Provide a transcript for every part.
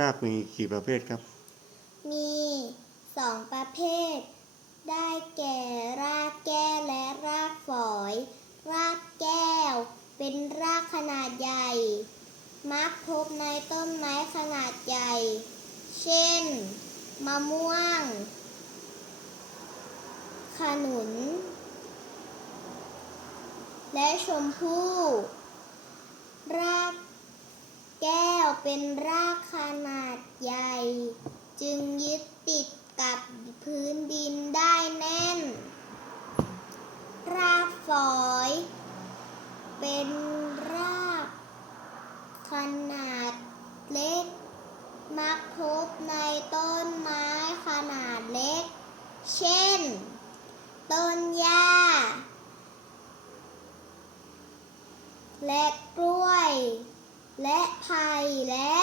รากมีกี่ประเภทครับ มีสองประเภท ได้แก่รากแก้วและรากฝอย รากแก้ว เป็นรากขนาดใหญ่ มักพบในต้นไม้ขนาดใหญ่ เช่น มะม่วง ขนุน และชมพู่ ราก เป็นรากขนาดใหญ่ จึงยึดติดกับพื้นดินได้แน่น รากฝอย เป็นรากขนาดเล็ก มักพบในต้นไม้ขนาดเล็ก เช่น ต้นหญ้า และกล้วย และไผ่และ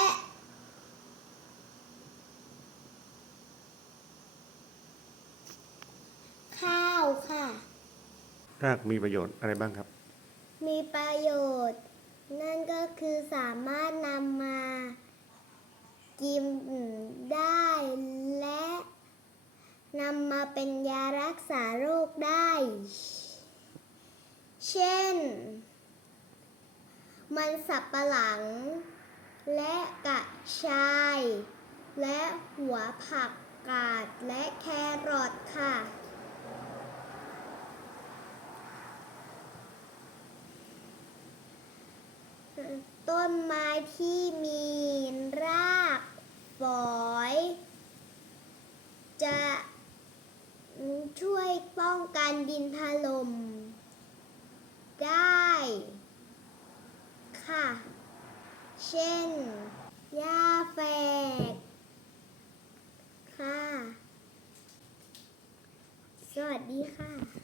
ข้าวค่ะ รากมีประโยชน์อะไรบ้างครับ มีประโยชน์ นั่นก็คือสามารถนำมา กินได้และนำมาเป็นยารักษาโรคได้ เช่น มันสับปะหลัง และกระชาย และหัวผักกาดและแครอทค่ะ ต้นไม้ที่มีรากฝอย จะช่วยป้องกันดินถล่มได้ ค่ะ เช่น หญ้าแฝก ค่ะ สวัสดีค่ะ